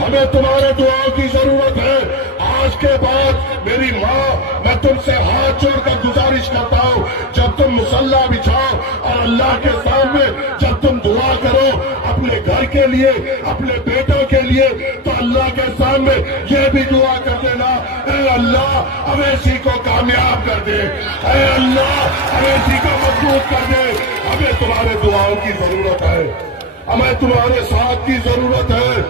ہمیں تمہارے دعاؤں کی ضرورت ہے۔ آج کے بعد میری ماں، میں تم سے ہاتھ جوڑ کر گزارش کرتا ہوں، جب تم مصلی بچھاؤ اور اللہ کے سامنے جب تم دعا کرو اپنے گھر کے لیے، اپنے بیٹوں کے لیے، تو اللہ کے سامنے یہ بھی دعا کر دینا، اے اللہ اویسی کو کامیاب کر دے، اے اللہ اویسی کو مضبوط کر دے۔ ہمیں تمہارے دعاؤں کی ضرورت ہے، ہمیں تمہارے ساتھ کی ضرورت ہے۔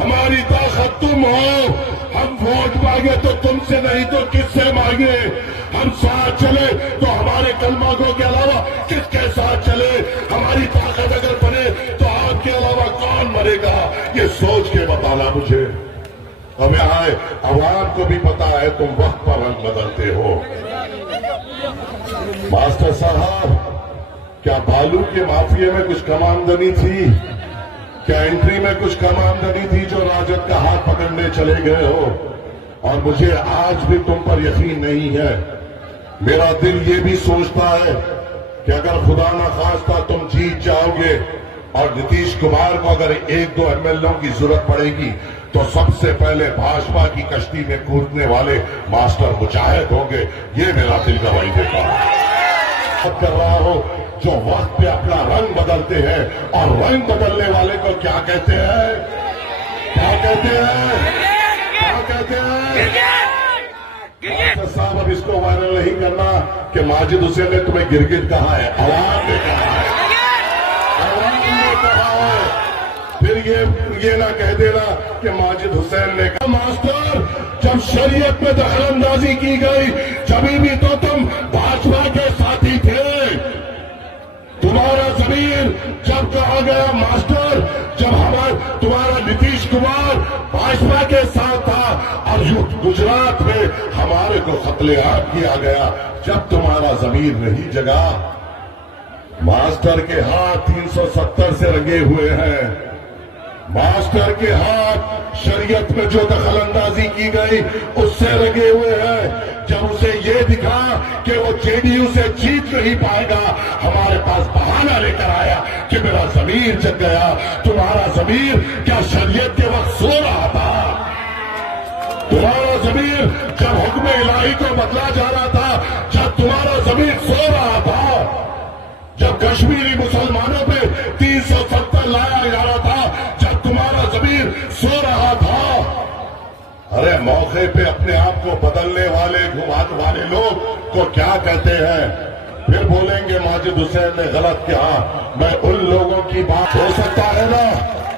ہماری طاقت تم ہو، ہم ووٹ مانگے تو تم سے نہیں تو کس سے مانگے؟ ہم ساتھ چلے تو ہمارے کلمہ گو کے علاوہ کس کے ساتھ چلے؟ ہماری طاقت اگر بنے تو آپ کے علاوہ کون مرے گا؟ یہ سوچ کے بتانا مجھے۔ ہمیں آئے عوام کو بھی پتا ہے تم وقت پر رنگ بدلتے ہو۔ ماسٹر صاحب، کیا بالو کے مافیے میں کچھ کم آمدنی تھی؟ کیا انٹری میں کچھ کم آمدنی تھی جو راجد کا ہاتھ پکڑنے چلے گئے ہو؟ اور مجھے آج بھی تم پر یقین نہیں ہے۔ میرا دل یہ بھی سوچتا ہے کہ اگر خدا نخواستہ تم جیت جاؤ گے اور نتیش کمار کو اگر 1-2 MLA کی ضرورت پڑے گی تو سب سے پہلے بھاجپا کی کشتی میں کودنے والے ماسٹر مجاہد ہوں گے۔ یہ میرا دل گواہی دیتا ہے۔ بات کر رہا ہوں جو وقت پہ اپنا رنگ بدلتے ہیں، اور رنگ بدلنے والے کو کیا کہتے ہیں؟ کیا کہتے ہیں؟ کیا کہتے ہیں؟ ڈاکٹر صاحب اب اس کو وائرل نہیں کرنا کہ ماجد حسین نے تمہیں گرگٹ کہا ہے، عوام نے کہا ہے، عوام نے کہا ہے۔ پھر یہ نہ کہہ دینا کہ ماجد حسین نے کہا۔ ماسٹر، جب شریعت میں دخل اندازی کی گئی جبھی بھی تو تم بھاجپا کے ساتھی تھے۔ تمہارا ضمیر جب کہا گیا ماسٹر، جب تمہارا نتیش کمار بھاجپا کے ساتھ تھا اور گجرات میں ہمارے کو قتل عام کیا گیا، جب تمہارا ضمیر نہیں جگا؟ ماسٹر کے ہاتھ 370 سے رنگے ہوئے ہیں، ماسٹر کے ہاتھ شریعت میں جو دخل اندازی کی گئی اس سے رنگے ہوئے ہیں۔ جب اسے یہ دکھا کہ وہ JDU سے جیت نہیں پائے گا، ہمارے پاس بہانہ لے کر آیا کہ میرا ضمیر جگ گیا۔ تمہارا ضمیر کیا شریعت کے وقت سو رہا تھا؟ تمہارا ضمیر جب حکم الہی کو بدلا جا رہا تھا، جب تمہارا ضمیر سو رہا تھا، جب کشمیری مسلمانوں پہ 370 لایا جا رہا تھا، جب تمہارا ضمیر سو رہا تھا۔ ارے موقع پہ اپنے آپ کو بدلنے والے گھمانے والے لوگ کو کیا کہتے ہیں؟ پھر بولیں گے ماجد حسین نے غلط کیا۔ میں ان لوگوں کی بات ہو سکتا ہے نا